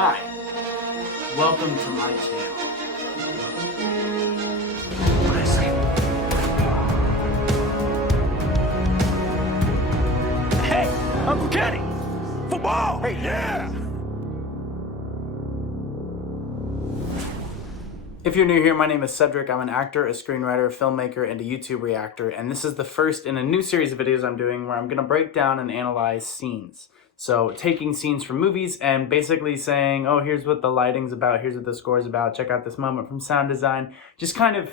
Hi, welcome to my channel. Hey, Uncle Kenny! Football! Hey, yeah! If you're new here, my name is Cedric. I'm an actor, a screenwriter, a filmmaker, and a YouTube reactor, and this is the first in a new series of videos I'm doing where I'm going to break down and analyze scenes. So taking scenes from movies and basically saying, oh, here's what the lighting's about, here's what the score's about, check out this moment from sound design. Just kind of,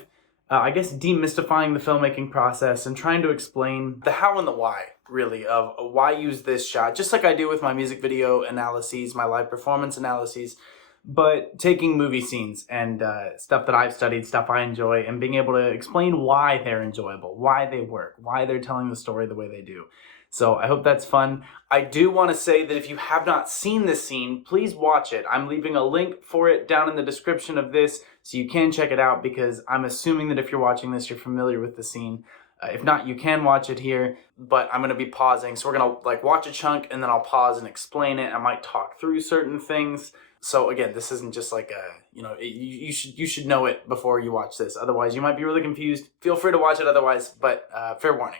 I guess, demystifying the filmmaking process and trying to explain the how and the why, really, of why use this shot, just like I do with my music video analyses, my live performance analyses, but taking movie scenes and stuff that I've studied, stuff I enjoy, and being able to explain why they're enjoyable, why they work, why they're telling the story the way they do. So I hope that's fun. I do want to say that if you have not seen this scene, please watch it. I'm leaving a link for it down in the description of this so you can check it out, because I'm assuming that if you're watching this, you're familiar with the scene. If not, you can watch it here, but I'm going to be pausing. So we're going to watch a chunk and then I'll pause and explain it. I might talk through certain things. So again, this isn't just like you should know it before you watch this. Otherwise, you might be really confused. Feel free to watch it otherwise, but fair warning.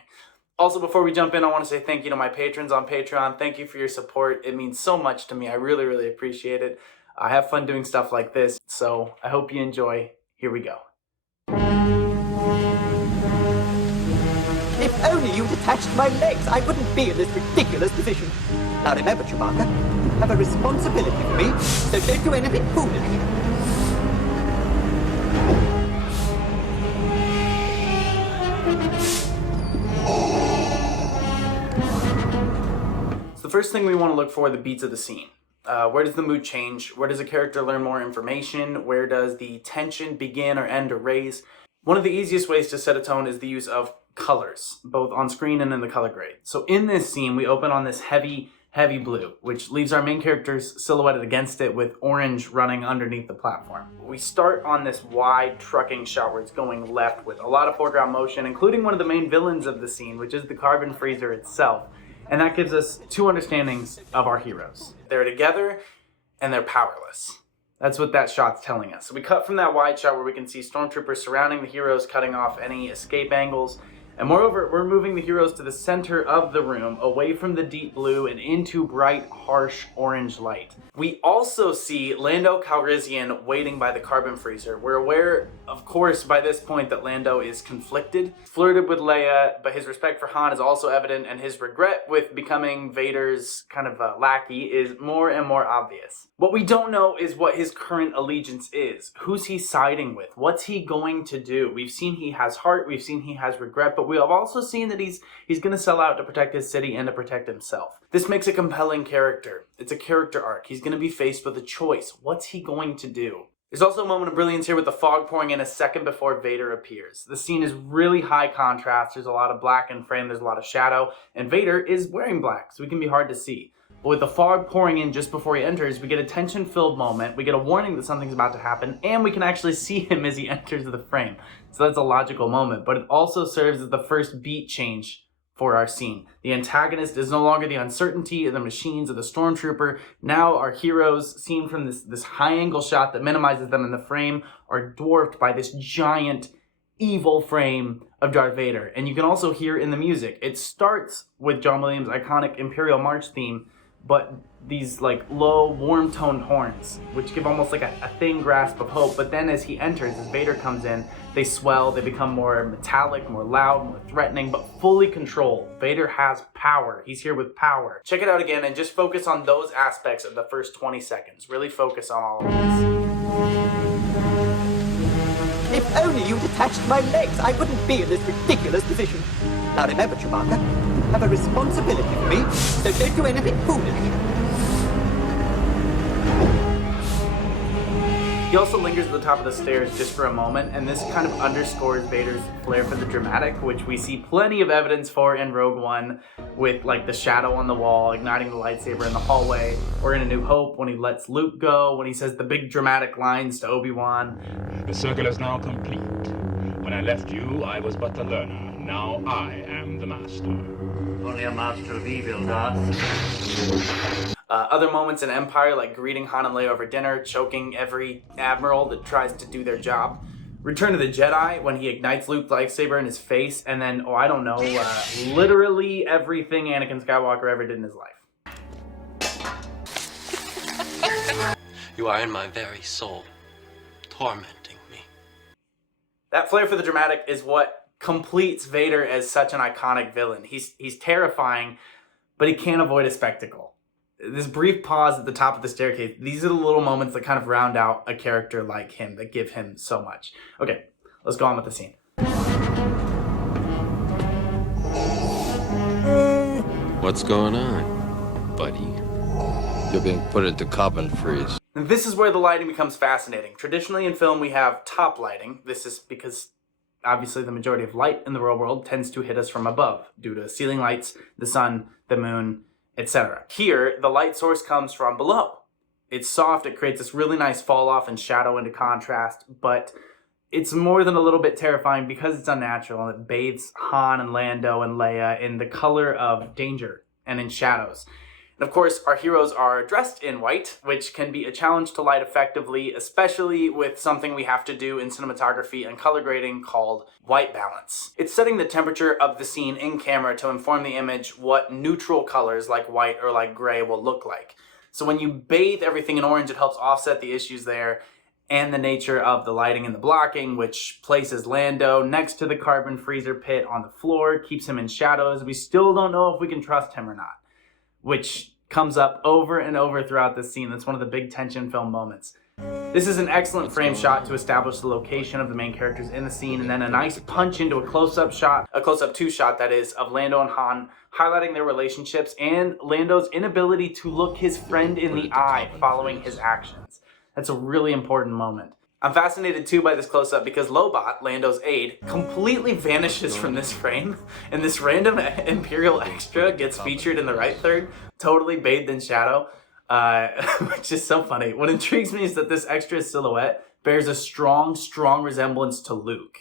Also, before we jump in, I want to say thank you to my patrons on Patreon. Thank you for your support. It means so much to me. I really, really appreciate it. I have fun doing stuff like this, so I hope you enjoy. Here we go. If only you'd attached my legs, I wouldn't be in this ridiculous position. Now remember, Chewbacca, you have a responsibility for me, so don't do anything foolish. So the first thing we want to look for are the beats of the scene. Where does the mood change? Where does a character learn more information? Where does the tension begin or end or raise? One of the easiest ways to set a tone is the use of colors, both on screen and in the color grade. So in this scene, we open on this heavy blue, which leaves our main characters silhouetted against it with orange running underneath the platform. We start on this wide trucking shot where it's going left with a lot of foreground motion, including one of the main villains of the scene, which is the carbon freezer itself. And that gives us two understandings of our heroes. They're together and they're powerless. That's what that shot's telling us. So we cut from that wide shot where we can see stormtroopers surrounding the heroes, cutting off any escape angles. And moreover, we're moving the heroes to the center of the room, away from the deep blue and into bright, harsh orange light. We also see Lando Calrissian waiting by the carbon freezer. We're aware, of course, by this point that Lando is conflicted, flirted with Leia, but his respect for Han is also evident, and his regret with becoming Vader's kind of lackey is more and more obvious. What we don't know is what his current allegiance is. Who's he siding with? What's he going to do? We've seen he has heart, we've seen he has regret, but we have also seen that he's going to sell out to protect his city and to protect himself. This makes a compelling character. It's a character arc. He's going to be faced with a choice. What's he going to do? There's also a moment of brilliance here with the fog pouring in a second before Vader appears. The scene is really high contrast. There's a lot of black in frame, there's a lot of shadow, and Vader is wearing black, so he can be hard to see. But with the fog pouring in just before he enters, we get a tension-filled moment, we get a warning that something's about to happen, and we can actually see him as he enters the frame. So that's a logical moment, but it also serves as the first beat change for our scene. The antagonist is no longer the uncertainty of the machines of the stormtrooper. Now our heroes, seen from this high-angle shot that minimizes them in the frame, are dwarfed by this giant evil frame of Darth Vader. And you can also hear in the music, it starts with John Williams' iconic Imperial March theme, but these low, warm-toned horns, which give almost like a thin grasp of hope. But then as he enters, as Vader comes in, they swell, they become more metallic, more loud, more threatening, but fully controlled. Vader has power. He's here with power. Check it out again and just focus on those aspects of the first 20 seconds. Really focus on all of this. If only you'd attached my legs, I wouldn't be in this ridiculous position. Now remember, Chewbacca, you have a responsibility for me, so don't do anything foolish. He also lingers at the top of the stairs just for a moment, and this kind of underscores Vader's flair for the dramatic, which we see plenty of evidence for in Rogue One, with the shadow on the wall, igniting the lightsaber in the hallway, or in A New Hope when he lets Luke go, when he says the big dramatic lines to Obi-Wan. The circle is now complete. When I left you, I was but the learner. Now I am the master. Only a master of evil, Darth. Other moments in Empire, like greeting Han and Leia over dinner, choking every admiral that tries to do their job. Return of the Jedi, when he ignites Luke's lightsaber in his face, and then, literally everything Anakin Skywalker ever did in his life. You are in my very soul, tormenting me. That flair for the dramatic is what completes Vader as such an iconic villain. He's terrifying, but he can't avoid a spectacle. This brief pause at the top of the staircase, these are the little moments that kind of round out a character like him, that give him so much. Okay, let's go on with the scene. What's going on, buddy? You're being put into carbon freeze. And this is where the lighting becomes fascinating. Traditionally in film, we have top lighting. This is because obviously the majority of light in the real world tends to hit us from above due to ceiling lights, the sun, the moon, etc. Here, the light source comes from below. It's soft, it creates this really nice fall off and shadow into contrast, but it's more than a little bit terrifying because it's unnatural and it bathes Han and Lando and Leia in the color of danger and in shadows. And of course, our heroes are dressed in white, which can be a challenge to light effectively, especially with something we have to do in cinematography and color grading called white balance. It's setting the temperature of the scene in camera to inform the image what neutral colors like white or like gray will look like. So when you bathe everything in orange, it helps offset the issues there and the nature of the lighting and the blocking, which places Lando next to the carbon freezer pit on the floor, keeps him in shadows. We still don't know if we can trust him or not, which comes up over and over throughout this scene. That's one of the big tension film moments. This is an excellent frame shot to establish the location of the main characters in the scene, and then a nice punch into a close-up shot, a close-up two shot that is, of Lando and Han, highlighting their relationships and Lando's inability to look his friend in the eye following his actions. That's a really important moment. I'm fascinated too by this close-up because Lobot, Lando's aide, completely vanishes from this frame, and this random Imperial extra gets featured in the right third, totally bathed in shadow, which is so funny. What intrigues me is that this extra silhouette bears a strong resemblance to Luke,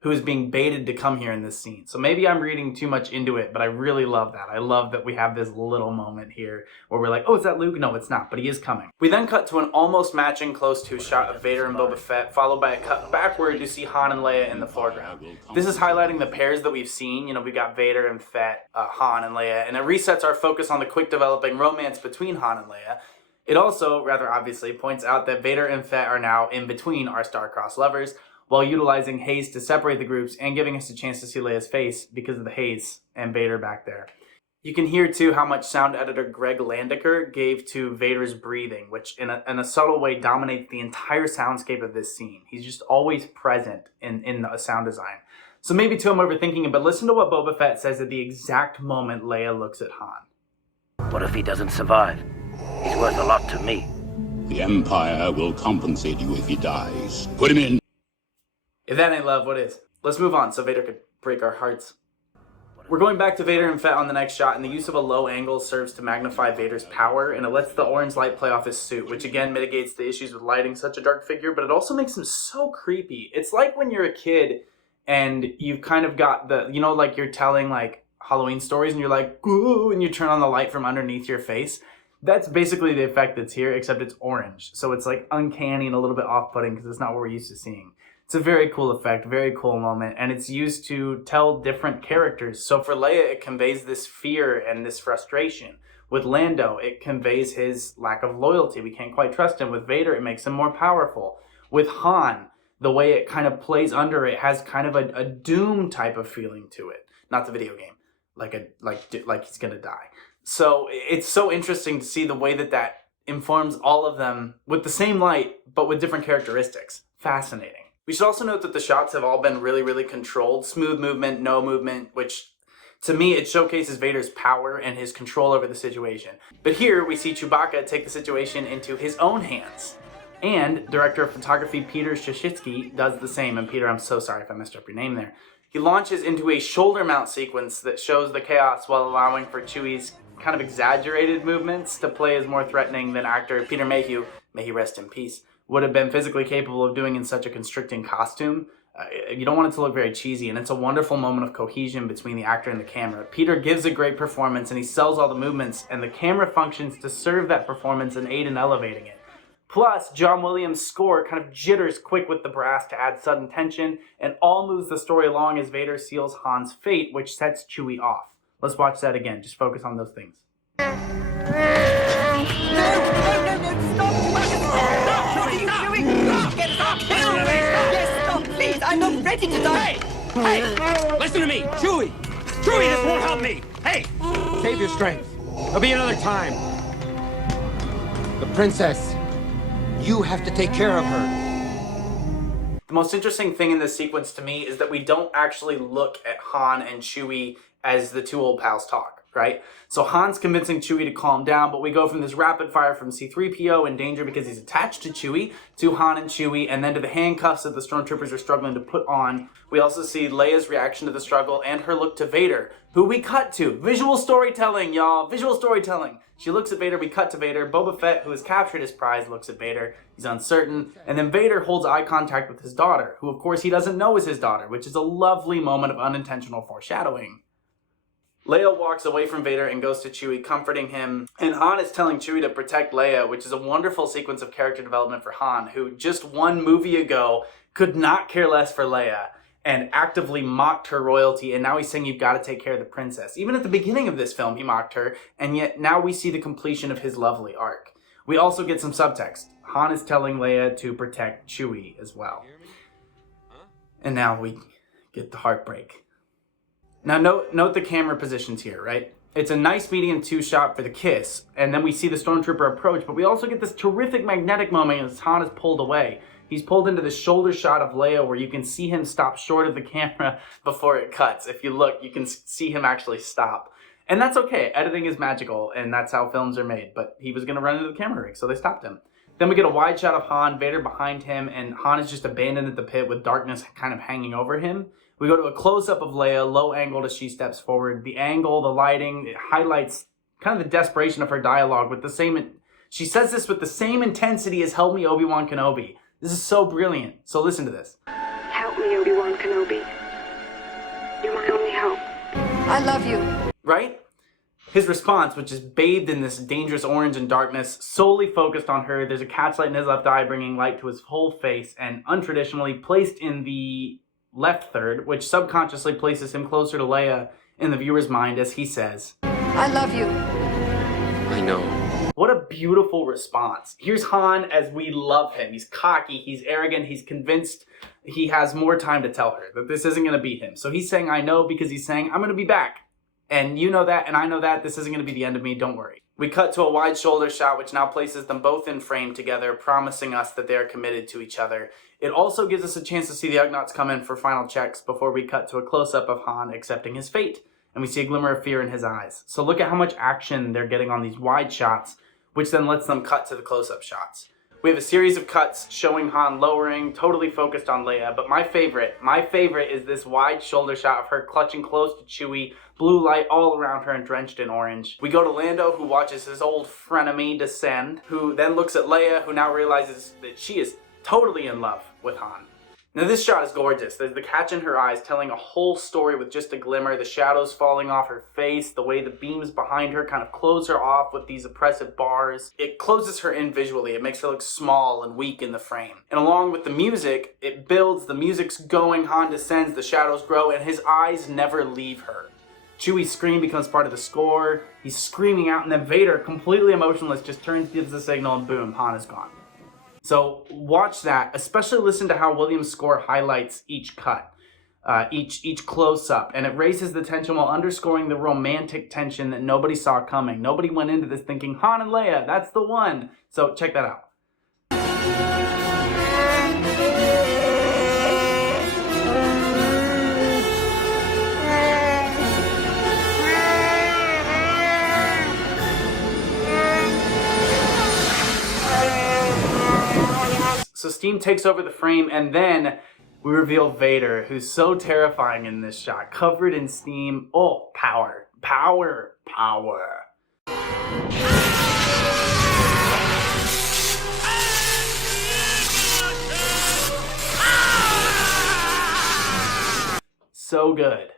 who is being baited to come here in this scene. So maybe I'm reading too much into it, but I really love that. I love that we have this little moment here where we're like, oh, is that Luke? No, it's not, but he is coming. We then cut to an almost matching close-to shot of Vader and Boba Fett, followed by a cut backward to see Han and Leia in the foreground. This is highlighting the pairs that we've seen. You know, we've got Vader and Fett, Han and Leia, and it resets our focus on the quick developing romance between Han and Leia. It also, rather obviously, points out that Vader and Fett are now in between our star-crossed lovers, while utilizing haze to separate the groups and giving us a chance to see Leia's face because of the haze and Vader back there. You can hear too how much sound editor Greg Landiker gave to Vader's breathing, which in a subtle way dominates the entire soundscape of this scene. He's just always present in the sound design. So maybe too I'm overthinking it, but listen to what Boba Fett says at the exact moment Leia looks at Han. What if he doesn't survive? He's worth a lot to me. The Empire will compensate you if he dies. Put him in. If that ain't love, what is? Let's move on so Vader could break our hearts. We're going back to Vader and Fett on the next shot, and the use of a low angle serves to magnify Vader's power, and it lets the orange light play off his suit, which again mitigates the issues with lighting such a dark figure, but it also makes him so creepy. It's like when you're a kid and you've kind of got the, you know, like you're telling like Halloween stories and you're like, ooh, and you turn on the light from underneath your face. That's basically the effect that's here, except it's orange. So it's like uncanny and a little bit off-putting because it's not what we're used to seeing. It's a very cool effect, very cool moment, and it's used to tell different characters. So for Leia, it conveys this fear and this frustration. With Lando, it conveys his lack of loyalty. We can't quite trust him. With Vader, it makes him more powerful. With Han, the way it kind of plays under it has kind of a Doom type of feeling to it. Not the video game, like he's gonna die. So it's so interesting to see the way that informs all of them with the same light, but with different characteristics. Fascinating. We should also note that the shots have all been really controlled. Smooth movement, no movement, which to me, it showcases Vader's power and his control over the situation. But here we see Chewbacca take the situation into his own hands. And director of photography Peter Shashitsky does the same. And Peter, I'm so sorry if I messed up your name there. He launches into a shoulder mount sequence that shows the chaos while allowing for Chewie's kind of exaggerated movements to play as more threatening than actor Peter Mayhew, may he rest in peace, would have been physically capable of doing in such a constricting costume. You don't want it to look very cheesy, and it's a wonderful moment of cohesion between the actor and the camera. Peter gives a great performance, and he sells all the movements, and the camera functions to serve that performance and aid in elevating it. Plus, John Williams' score kind of jitters quick with the brass to add sudden tension, and all moves the story along as Vader seals Han's fate, which sets Chewie off. Let's watch that again. Just focus on those things. No, stop! What are you doing? Stop! Get stop! Kill me! Yes, stop, please! I'm not ready to die! Hey! Listen to me! Chewie! Chewie, this won't help me! Hey! Save your strength. There'll be another time. The princess. You have to take care of her. The most interesting thing in this sequence to me is that we don't actually look at Han and Chewie as the two old pals talk, right? So Han's convincing Chewie to calm down, but we go from this rapid fire from C-3PO in danger because he's attached to Chewie, to Han and Chewie, and then to the handcuffs that the stormtroopers are struggling to put on. We also see Leia's reaction to the struggle and her look to Vader, who we cut to. Visual storytelling, y'all. Visual storytelling. She looks at Vader, we cut to Vader. Boba Fett, who has captured his prize, looks at Vader. He's uncertain. And then Vader holds eye contact with his daughter, who of course he doesn't know is his daughter, which is a lovely moment of unintentional foreshadowing. Leia walks away from Vader and goes to Chewie, comforting him. And Han is telling Chewie to protect Leia, which is a wonderful sequence of character development for Han, who just one movie ago could not care less for Leia and actively mocked her royalty, and now he's saying you've got to take care of the princess. Even at the beginning of this film, he mocked her, and yet now we see the completion of his lovely arc. We also get some subtext. Han is telling Leia to protect Chewie as well. And now we get the heartbreak. Now note the camera positions here, right? It's a nice medium 2 shot for the kiss, and then we see the stormtrooper approach, but we also get this terrific magnetic moment as Han is pulled away. He's pulled into the shoulder shot of Leia where you can see him stop short of the camera before it cuts. If you look, you can see him actually stop. And that's okay. Editing is magical, and that's how films are made. But he was going to run into the camera rig, so they stopped him. Then we get a wide shot of Han, Vader behind him, and Han is just abandoned at the pit with darkness kind of hanging over him. We go to a close-up of Leia, low angled as she steps forward. The angle, the lighting, it highlights kind of the desperation of her dialogue with the same... She says this with the same intensity as "Help me, Obi-Wan Kenobi." This is so brilliant. So listen to this. Help me, Obi-Wan Kenobi. You're my only hope. I love you. Right? His response, which is bathed in this dangerous orange and darkness, solely focused on her. There's a catchlight in his left eye bringing light to his whole face, and untraditionally placed in the left third, which subconsciously places him closer to Leia in the viewer's mind as he says, I love you. I know. What a beautiful response. Here's Han as we love him. He's cocky, he's arrogant, he's convinced he has more time to tell her that this isn't going to beat him. So he's saying I know because he's saying I'm going to be back. And you know that, and I know that. This isn't going to be the end of me, don't worry. We cut to a wide shoulder shot, which now places them both in frame together, promising us that they are committed to each other. It also gives us a chance to see the Ugnaughts come in for final checks before we cut to a close-up of Han accepting his fate. And we see a glimmer of fear in his eyes. So look at how much action they're getting on these wide shots, which then lets them cut to the close-up shots. We have a series of cuts showing Han lowering, totally focused on Leia, but my favorite is this wide shoulder shot of her clutching close to Chewie, blue light all around her and drenched in orange. We go to Lando, who watches his old frenemy descend, who then looks at Leia, who now realizes that she is totally in love with Han. Now this shot is gorgeous. There's the catch in her eyes telling a whole story with just a glimmer, the shadows falling off her face, the way the beams behind her kind of close her off with these oppressive bars. It closes her in visually. It makes her look small and weak in the frame. And along with the music, it builds, the music's going, Han descends, the shadows grow, and his eyes never leave her. Chewie's scream becomes part of the score. He's screaming out, and then Vader, completely emotionless, just turns, gives the signal, and boom, Han is gone. So watch that, especially listen to how Williams' score highlights each cut, each close-up, and it raises the tension while underscoring the romantic tension that nobody saw coming. Nobody went into this thinking, Han and Leia, that's the one. So check that out. So steam takes over the frame, and then we reveal Vader, who's so terrifying in this shot, covered in steam. Oh, power, power, power. so good.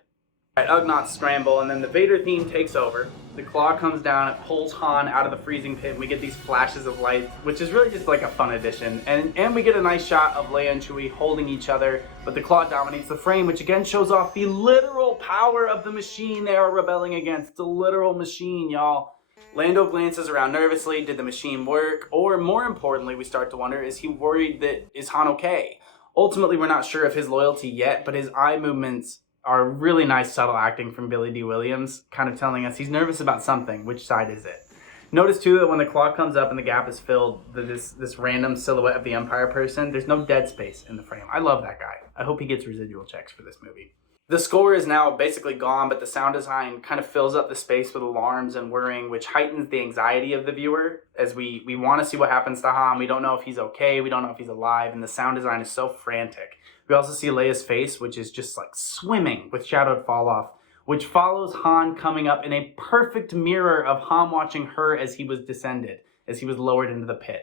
Alright, Ugnaughts scramble, and then the Vader theme takes over. The claw comes down, it pulls Han out of the freezing pit, and we get these flashes of light, which is really just like a fun addition. And we get a nice shot of Leia and Chewie holding each other, but the claw dominates the frame, which again shows off the literal power of the machine they are rebelling against. The literal machine, y'all. Lando glances around nervously. Did the machine work? Or more importantly, we start to wonder, is he worried that is Han okay? Ultimately, we're not sure of his loyalty yet, but his eye movements are really nice subtle acting from Billy D. Williams, kind of telling us he's nervous about something. Which side is it? Notice too that when the claw comes up and the gap is filled, this random silhouette of the Empire person, there's no dead space in the frame. I love that guy. I hope he gets residual checks for this movie. The score is now basically gone, but the sound design kind of fills up the space with alarms and whirring, which heightens the anxiety of the viewer as we want to see what happens to Han. We don't know if he's okay, we don't know if he's alive, and the sound design is so frantic. We also see Leia's face, which is just like swimming with shadowed fall off, which follows Han coming up in a perfect mirror of Han watching her as he was descended, as he was lowered into the pit.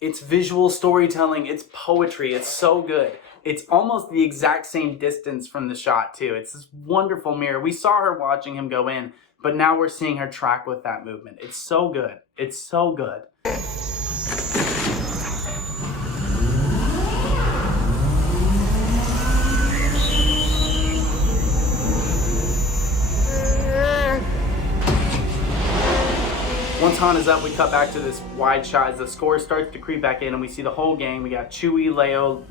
It's visual storytelling, it's poetry, it's so good. It's almost the exact same distance from the shot too. It's this wonderful mirror. We saw her watching him go in, but now we're seeing her track with that movement. It's so good. It's so good. Once Han is up, we cut back to this wide shot as the score starts to creep back in and we see the whole gang. We got Chewie, Leia,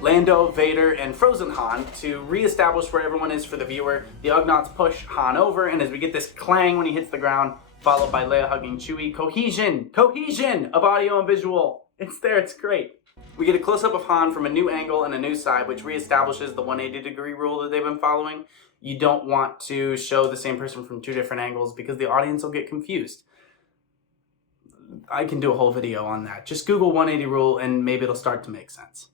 Lando, Vader, and Frozen Han to reestablish where everyone is for the viewer. The Ugnaughts push Han over, and as we get this clang when he hits the ground, followed by Leia hugging Chewie, cohesion of audio and visual. It's there, it's great. We get a close-up of Han from a new angle and a new side, which reestablishes the 180-degree rule that they've been following. You don't want to show the same person from two different angles because the audience will get confused. I can do a whole video on that. Just Google 180 rule and maybe it'll start to make sense.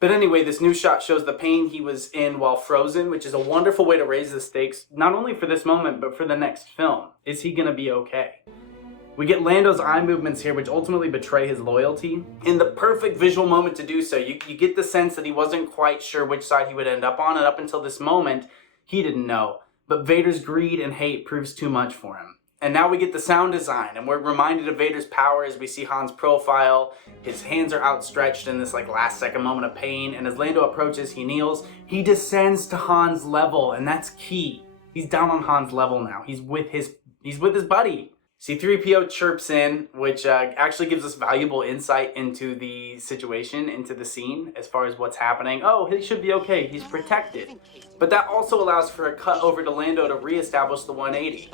But anyway, this new shot shows the pain he was in while frozen, which is a wonderful way to raise the stakes, not only for this moment, but for the next film. Is he gonna be okay? We get Lando's eye movements here, which ultimately betray his loyalty. In the perfect visual moment to do so, you get the sense that he wasn't quite sure which side he would end up on, and up until this moment, he didn't know. But Vader's greed and hate proves too much for him. And now we get the sound design, and we're reminded of Vader's power as we see Han's profile. His hands are outstretched in this last second moment of pain, and as Lando approaches, he kneels. He descends to Han's level, and that's key. He's down on Han's level now. He's with his buddy. C-3PO chirps in, which actually gives us valuable insight into the situation, into the scene, as far as what's happening. Oh, he should be okay. He's protected. But that also allows for a cut over to Lando to reestablish the 180.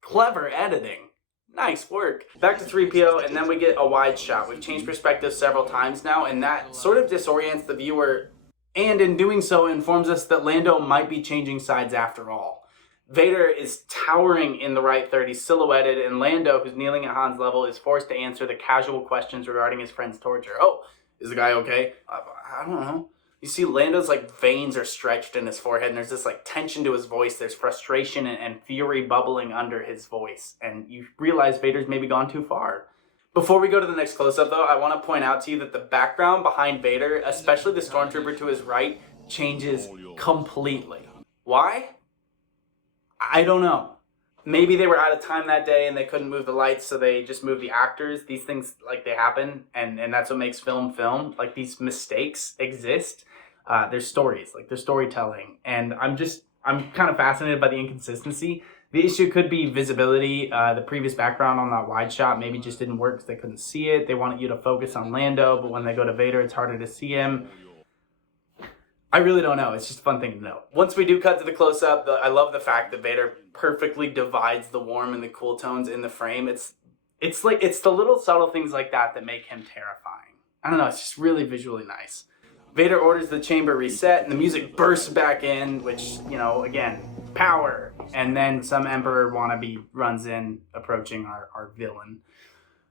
Clever editing. Nice work. Back to 3PO, and then we get a wide shot. We've changed perspective several times now, and that sort of disorients the viewer, and in doing so informs us that Lando might be changing sides after all. Vader is towering in the right 30, silhouetted, and Lando, who's kneeling at Han's level, is forced to answer the casual questions regarding his friend's torture. Oh, is the guy okay? I don't know. You see Lando's veins are stretched in his forehead, and there's this tension to his voice. There's frustration and fury bubbling under his voice, and you realize Vader's maybe gone too far. Before we go to the next close-up, though, I want to point out to you that the background behind Vader, especially the stormtrooper to his right, changes completely. Why? I don't know. Maybe they were out of time that day and they couldn't move the lights, so they just moved the actors. These things, they happen, and that's what makes film. These mistakes exist. There's stories, there's storytelling, and I'm kind of fascinated by the inconsistency. The issue could be visibility. The previous background on that wide shot maybe just didn't work because they couldn't see it. They wanted you to focus on Lando, but when they go to Vader, it's harder to see him. I really don't know. It's just a fun thing to know. Once we do cut to the close-up, I love the fact that Vader perfectly divides the warm and the cool tones in the frame. It's the little subtle things like that that make him terrifying. I don't know. It's just really visually nice. Vader orders the chamber reset, and the music bursts back in, which, again, power. And then some Emperor wannabe runs in, approaching our villain.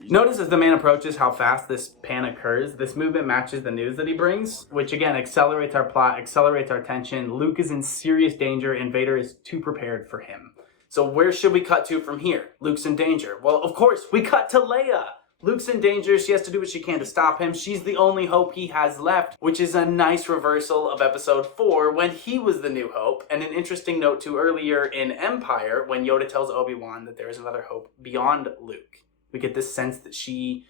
Notice as the man approaches how fast this pan occurs. This movement matches the news that he brings, which again accelerates our plot, accelerates our tension. Luke is in serious danger and Vader is too prepared for him. So where should we cut to from here? Luke's in danger. Well, of course, we cut to Leia. Luke's in danger. She has to do what she can to stop him. She's the only hope he has left, which is a nice reversal of episode 4 when he was the new hope. And an interesting note too, earlier in Empire, when Yoda tells Obi-Wan that there is another hope beyond Luke, we get this sense that she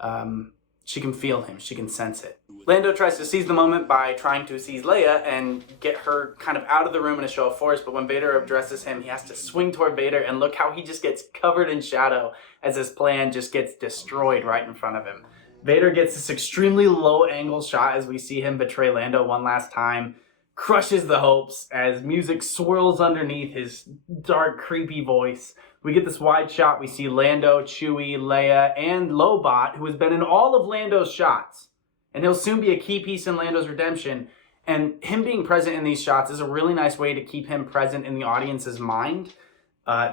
can feel him. She can sense it. Lando tries to seize the moment by trying to seize Leia and get her kind of out of the room in a show of force, but when Vader addresses him, he has to swing toward Vader, and look how he just gets covered in shadow as his plan just gets destroyed right in front of him. Vader gets this extremely low angle shot as we see him betray Lando one last time, crushes the hopes as music swirls underneath his dark, creepy voice. We get this wide shot. We see Lando, Chewie, Leia, and Lobot, who has been in all of Lando's shots. And he'll soon be a key piece in Lando's redemption. And him being present in these shots is a really nice way to keep him present in the audience's mind.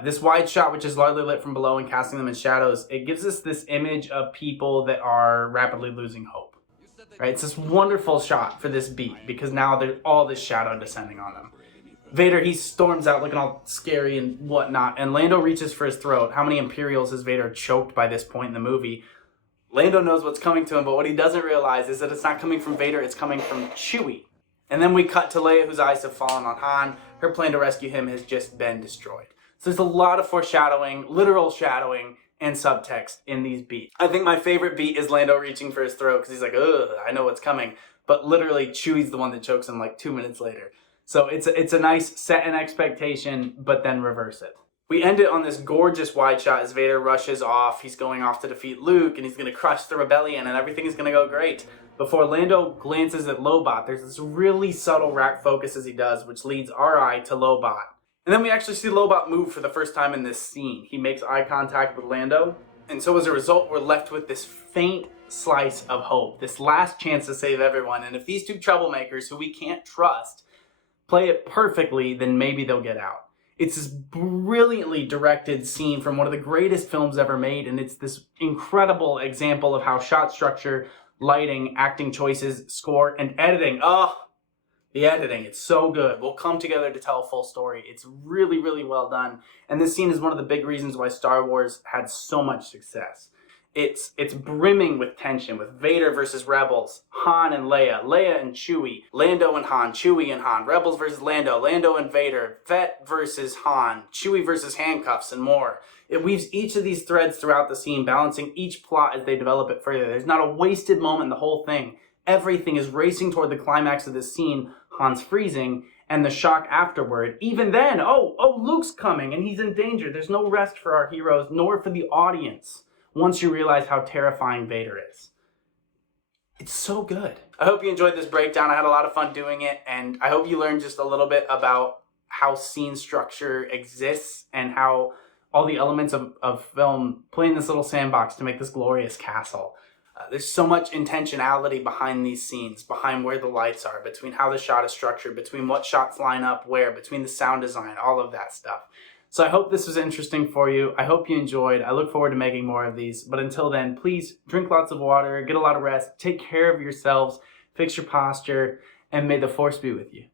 This wide shot, which is largely lit from below and casting them in shadows, it gives us this image of people that are rapidly losing hope. Right? It's this wonderful shot for this beat because now there's all this shadow descending on them. Vader, he storms out looking all scary and whatnot, and Lando reaches for his throat. How many Imperials has Vader choked by this point in the movie? Lando knows what's coming to him, but what he doesn't realize is that it's not coming from Vader, it's coming from Chewie. And then we cut to Leia, whose eyes have fallen on Han. Her plan to rescue him has just been destroyed. So there's a lot of foreshadowing, literal shadowing, and subtext in these beats. I think my favorite beat is Lando reaching for his throat because he's like, ugh, I know what's coming. But literally, Chewie's the one that chokes him like 2 minutes later. So it's a nice set an expectation, but then reverse it. We end it on this gorgeous wide shot as Vader rushes off. He's going off to defeat Luke, and he's going to crush the rebellion, and everything is going to go great. Before Lando glances at Lobot, there's this really subtle rack focus as he does, which leads our eye to Lobot. And then we actually see Lobot move for the first time in this scene. He makes eye contact with Lando, and so as a result, we're left with this faint slice of hope, this last chance to save everyone. And if these two troublemakers, who we can't trust, play it perfectly, then maybe they'll get out. It's this brilliantly directed scene from one of the greatest films ever made, and it's this incredible example of how shot structure, lighting, acting choices, score, and editing, the editing, it's so good. We'll come together to tell a full story. It's really, really well done. And this scene is one of the big reasons why Star Wars had so much success. It's brimming with tension, with Vader versus Rebels, Han and Leia, Leia and Chewie, Lando and Han, Chewie and Han, Rebels versus Lando, Lando and Vader, Fett versus Han, Chewie versus handcuffs, and more. It weaves each of these threads throughout the scene, balancing each plot as they develop it further. There's not a wasted moment in the whole thing. Everything is racing toward the climax of this scene, Han's freezing, and the shock afterward. Even then, Luke's coming and he's in danger. There's no rest for our heroes, nor for the audience, once you realize how terrifying Vader is. It's so good. I hope you enjoyed this breakdown. I had a lot of fun doing it, and I hope you learned just a little bit about how scene structure exists and how all the elements of film play in this little sandbox to make this glorious castle. There's so much intentionality behind these scenes, behind where the lights are, between how the shot is structured, between what shots line up where, between the sound design, all of that stuff. So I hope this was interesting for you. I hope you enjoyed. I look forward to making more of these. But until then, please drink lots of water, get a lot of rest, take care of yourselves, fix your posture, and may the Force be with you.